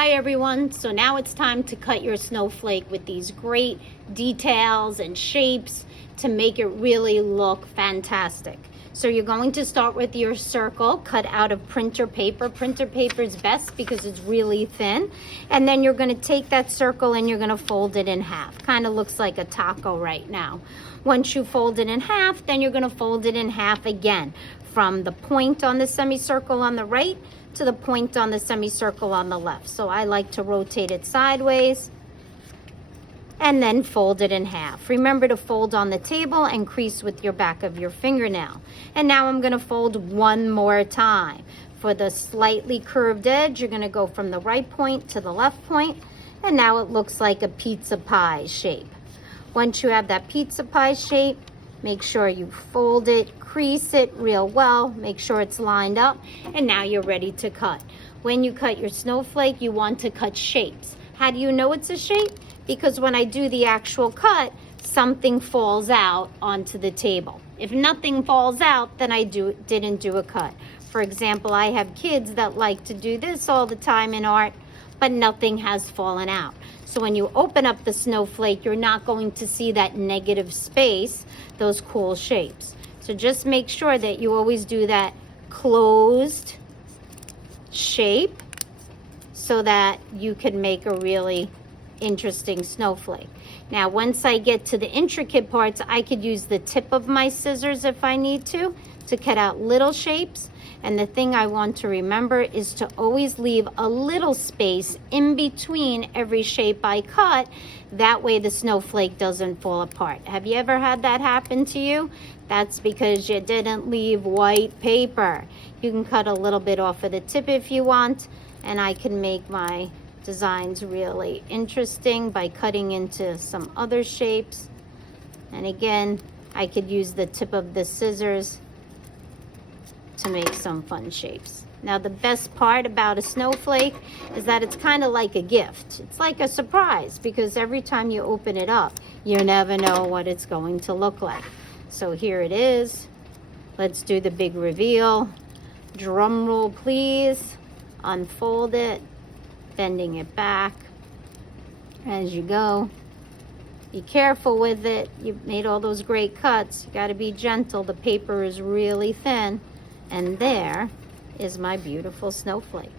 Hi everyone, so now it's time to cut your snowflake with these great details and shapes to make it really look fantastic. So you're going to start with your circle cut out of printer paper. Printer paper is best because it's really thin. And then you're going to take that circle and you're going to fold it in half. Kind of looks like a taco right now. Once you fold it in half, then you're going to fold it in half again from the point on the semicircle on the right to the point on the semicircle on the left. So I like to rotate it sideways and then fold it in half. Remember to fold on the table and crease with your back of your fingernail. And now I'm going to fold one more time. For the slightly curved edge, you're going to go from the right point to the left point, and now it looks like a pizza pie shape. Once you have that pizza pie shape, make sure you fold it, crease it real well, make sure it's lined up, and now you're ready to cut. When you cut your snowflake, you want to cut shapes. How do you know it's a shape? Because when I do the actual cut, something falls out onto the table. If nothing falls out, then I didn't do a cut. For example, I have kids that like to do this all the time in art, but nothing has fallen out. So when you open up the snowflake, you're not going to see that negative space, those cool shapes. So just make sure that you always do that closed shape so that you can make a really interesting snowflake. Now, once I get to the intricate parts, I could use the tip of my scissors if I need to cut out little shapes. And the thing I want to remember is to always leave a little space in between every shape I cut. That way the snowflake doesn't fall apart. Have you ever had that happen to you? That's because you didn't leave white paper. You can cut a little bit off of the tip if you want, and I can make my designs really interesting by cutting into some other shapes. And again, I could use the tip of the scissors to make some fun shapes. Now, the best part about a snowflake is that it's kind of like a gift. It's like a surprise because every time you open it up, you never know what it's going to look like. So here it is. Let's do the big reveal. Drum roll, please. Unfold it, bending it back as you go. Be careful with it. You've made all those great cuts. You got to be gentle. The paper is really thin. And there is my beautiful snowflake.